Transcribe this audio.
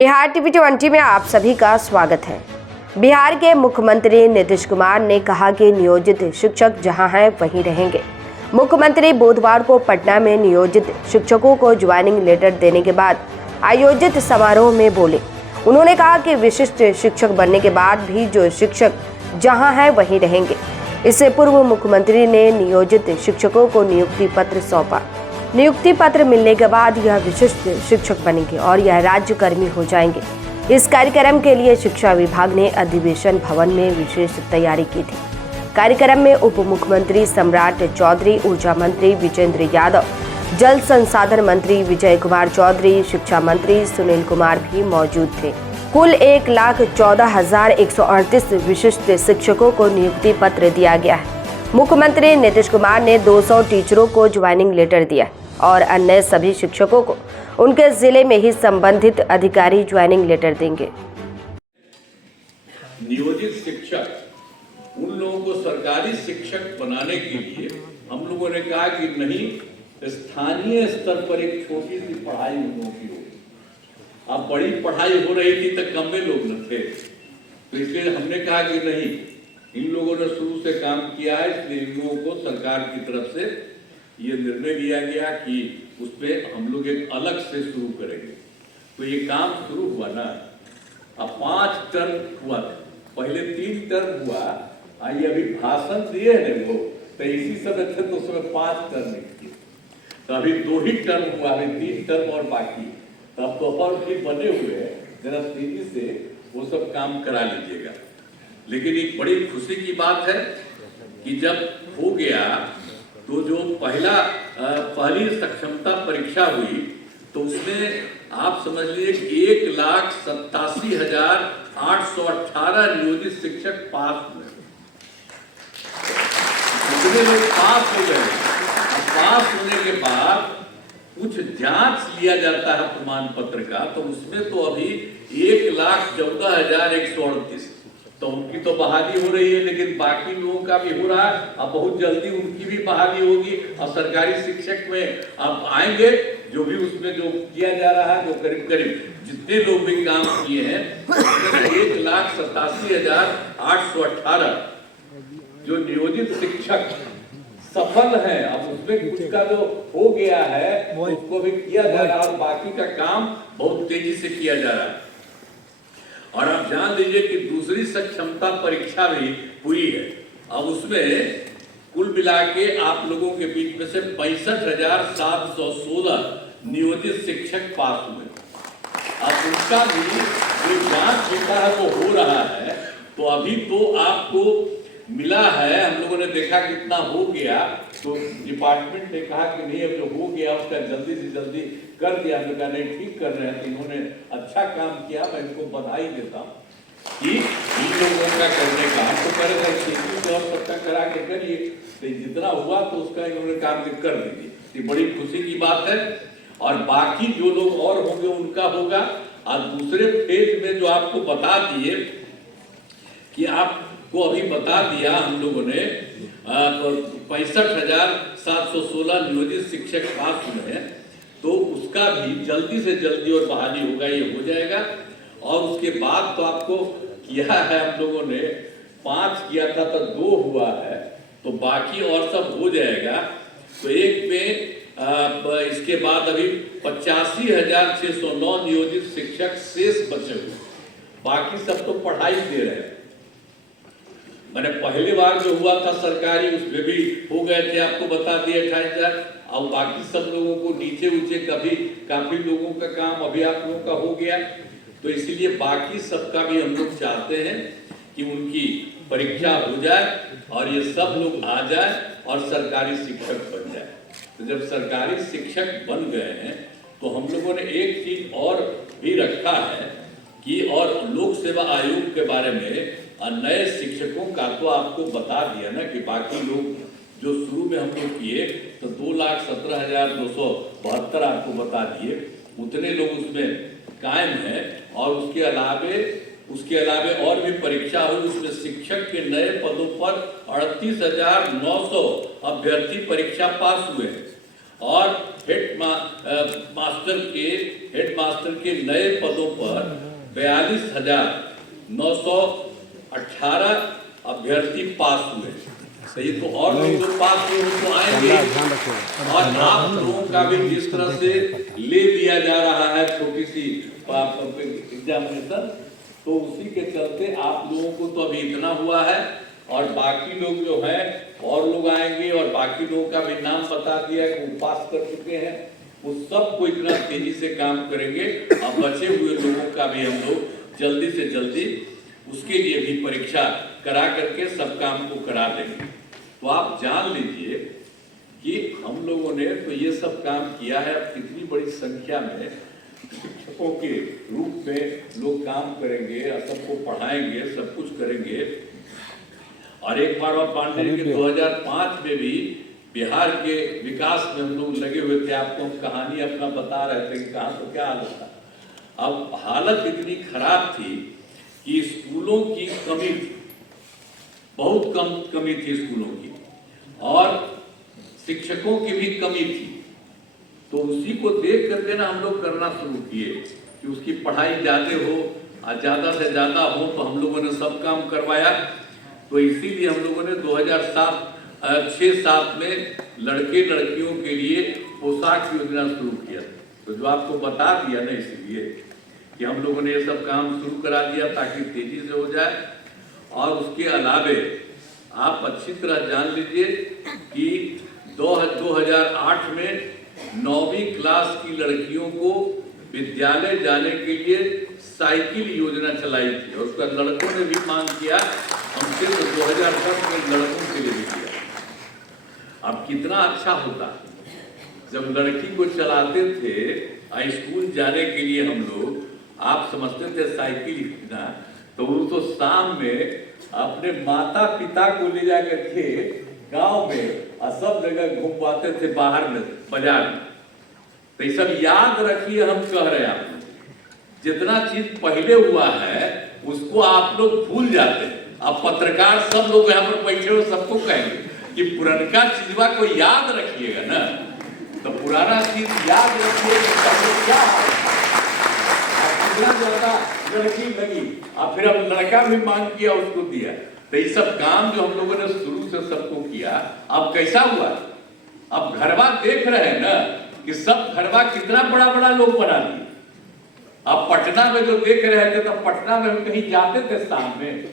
Bihar TV 20 में आप सभी का स्वागत है। बिहार के मुख्यमंत्री नीतीश कुमार ने कहा कि नियोजित शिक्षक जहां हैं वहीं रहेंगे। मुख्यमंत्री बुधवार को पटना में नियोजित शिक्षकों को ज्वाइनिंग लेटर देने के बाद आयोजित समारोह में बोले। उन्होंने कहा कि विशिष्ट शिक्षक बनने के बाद भी जो शिक्षक जहां हैं वहीं रहेंगे। इससे पूर्व मुख्यमंत्री ने नियोजित शिक्षकों को नियुक्ति पत्र सौंपा। नियुक्ति पत्र मिलने के बाद यह विशिष्ट शिक्षक बनेंगे और यह राज्यकर्मी हो जाएंगे। इस कार्यक्रम के लिए शिक्षा विभाग ने अधिवेशन भवन में विशेष तैयारी की थी। कार्यक्रम में उप मुख्यमंत्री सम्राट चौधरी, ऊर्जा मंत्री विजेंद्र यादव, जल संसाधन मंत्री विजय कुमार चौधरी, शिक्षा मंत्री सुनील कुमार भी मौजूद थे। कुल 1,14,138 विशिष्ट शिक्षकों को नियुक्ति पत्र दिया गया है। मुख्यमंत्री नीतीश कुमार ने 200 टीचरों को ज्वाइनिंग लेटर दिया और अन्य सभी शिक्षकों को उनके जिले में ही संबंधित अधिकारी ज्वाइनिंग लेटर देंगे। नियोजित शिक्षक उन लोगों को सरकारी शिक्षक बनाने के लिए हम लोगों ने कहा कि नहीं, स्थानीय स्तर पर एक छोटी सी पढ़ाई उन लोगों की होगी। अब बड़ी पढ़ाई हो रही थी तो कम में लोग न थे, तो इसलिए हमने कहा कि नहीं, इन लोगों ने शुरू से काम किया है, इसलिए इन लोगों को सरकार की तरफ से ये निर्णय लिया गया कि उस पर हम लोग एक अलग से शुरू करेंगे। तो ये काम शुरू हुआ ना, अब 5 टर्म हुआ था, पहले 3 टर्म हुआ। ये अभी भाषण दिए हैं वो, तो इसी समय थे तो उसमें 5 टर्म किए, तो अभी 2 ही टर्म हुआ, अभी 3 टर्म और बाकी। तब तो और भी बने हुए हैं, जरा तेजी से वो सब काम करा लीजिएगा। लेकिन एक बड़ी खुशी की बात है कि जब हो गया तो जो पहली सक्षमता परीक्षा हुई तो उसमें आप समझ लीजिए 1,87,818 नियोजित शिक्षक पास हुए। कितने लोग पास हो गए? पास होने के बाद कुछ जांच लिया जाता है प्रमाण पत्र का, तो उसमें तो अभी 1,14,138, तो उनकी तो बहाली हो रही है, लेकिन बाकी लोगों का भी हो रहा है। अब बहुत जल्दी उनकी भी बहाली होगी और सरकारी शिक्षक में अब आएंगे जो भी उसमें जो किया जा रहा है, जो करीब करीब जितने लोग भी काम किए हैं 1,87,818 जो नियोजित शिक्षक सफल है। अब उसमें कुछ का जो हो गया है उसको भी किया जा रहा है और बाकी का काम बहुत तेजी से किया जा रहा है। और आप जान लीजिए कि दूसरी सक्षमता परीक्षा भी हुई है। अब उसमें कुल मिला के आप लोगों के बीच में से 65,716 नियोजित शिक्षक पास हुए। अब उनका भी जो जांच होता है वो हो रहा है, तो अभी तो आपको मिला है, हम लोगों ने देखा कितना हो गया, तो डिपार्टमेंट ने कहा कि नहीं, अब जो हो गया उसका जल्दी से जल्दी कर दिया। हमने कहा नहीं, ठीक कर रहे हैं, तो इन्होंने अच्छा काम किया, मैं इनको बधाई देता हूँ कि इन लोगों का करने का हमको कर रहे और सबका करा के करिए, तो जितना हुआ तो उसका इन्होंने काम कर दीजिए। ये बड़ी खुशी की बात है। और बाकी जो लोग और होंगे उनका होगा। और दूसरे फेज में जो आपको बता दिए कि आपको अभी बता दिया हम लोगों ने 65,716 नियोजित शिक्षक पास हुए हैं, तो उसका भी जल्दी से जल्दी और बहाली होगा, ये हो जाएगा। और उसके बाद तो आपको किया है हम लोगों ने 5 किया था तो 2 हुआ है, तो बाकी और सब हो जाएगा। तो एक में इसके बाद अभी 85,609 नियोजित शिक्षक शेष बचे हुए, बाकी सब तो पढ़ाई दे रहे हैं। मैंने पहली बार जो हुआ था सरकारी उसमें भी हो गए थे, आपको बता दिए 28,000। और बाकी सब लोगों को नीचे ऊंचे काफी लोगों का काम अभी आप लोगों का हो गया। तो इसीलिए बाकी सबका भी हम लोग चाहते हैं कि उनकी परीक्षा हो जाए और ये सब लोग आ जाए और सरकारी शिक्षक बन जाए। तो जब सरकारी शिक्षक बन गए हैं तो हम लोगों ने एक चीज और भी रखा है कि और लोक सेवा आयोग के बारे में नए शिक्षकों का तो आपको बता दिया ना कि बाकी लोग जो शुरू में हम लोग किए तो 2,17,272 आपको बता दिए, उतने लोग उसमें कायम हैं। और उसके अलावे और भी परीक्षा हुई, उसमें शिक्षक के नए पदों पर 38,900 अभ्यर्थी परीक्षा पास हुए और हेडमास्टर के नए पदों पर 42,918 अभ्यर्थी पास हुए। तो ये तो और लोग जो पास हुए तो आएंगे, और आप लोगों का भी जिस तरह से ले दिया जा रहा है छोटी सी एग्जामिनेशन, तो उसी के चलते आप लोगों को तो अभी इतना हुआ है, और बाकी लोग जो हैं और लोग आएंगे, और बाकी लोगों का भी नाम बता दिया है, वो पास कर चुके हैं, वो सबको इतना तेजी से काम करेंगे। अब बचे हुए लोगों का भी हम लोग जल्दी से जल्दी उसके लिए भी परीक्षा करा करके सब काम को करा देंगे। तो आप जान लीजिए कि हम लोगों ने तो ये सब काम किया है। अब कितनी बड़ी संख्या में शिक्षकों के रूप में लोग काम करेंगे, सबको पढ़ाएंगे, सब कुछ करेंगे। और एक बार और पांडे के 2005 में भी बिहार के विकास में हम लोग लगे हुए थे। आपको हम कहानी अपना बता रहे थे कि कहाँ तो क्या हालत था। अब हालत इतनी खराब थी कि स्कूलों की कमी थी, बहुत कम कमी थी स्कूलों की, और शिक्षकों की भी कमी थी। तो उसी को देख करके ना हम लोग करना शुरू किए कि उसकी पढ़ाई ज़्यादा हो और ज़्यादा से ज़्यादा हो, तो हम लोगों ने सब काम करवाया। तो इसीलिए हम लोगों ने 2006-7 में लड़के लड़कियों के लिए पोशाक योजना शुरू किया। तो जो आपको बता दिया ना, इसलिए कि हम लोगों ने ये सब काम शुरू करा दिया ताकि तेजी से हो जाए। और उसके अलावे आप अच्छी तरह जान लीजिए कि 2008 में 9वीं क्लास की लड़कियों को विद्यालय जाने के लिए साइकिल योजना चलाई थी, और उसका लड़कों ने भी मांग किया हमसे, तो 2010 में लड़कों के लिए भी किया। अब कितना अच्छा होता जब लड़की को चलाते थे स्कूल जाने के लिए हम लोग, आप समझते थे साइकिल ना, तो वो तो शाम में अपने माता पिता को ले जा करके गांव में और सब जगह घुमवाते थे, बाहर में बाजार में। तो ये सब याद रखिए, हम कह रहे हैं आप लोग, जितना चीज पहले हुआ है उसको आप लोग भूल जाते हैं। अब पत्रकार सब लोग यहाँ पर बैठे हुए सबको कहेंगे कि पुराना चीजवा को याद रखिएगा ना, तो पुराना चीज याद रखिएगा। क्या कितना ज्यादा लड़की लगी, और फिर अब लड़का भी मांग किया, उसको दिया। तो ये सब काम जो हम लोगों ने शुरू से सबको किया, अब कैसा हुआ? अब घरवा देख रहे हैं ना कि सब घरवा कितना बड़ा बड़ा लोग बना दिए। अब पटना में जो देख रहे थे, तो पटना में हम कहीं जाते थे शाम में,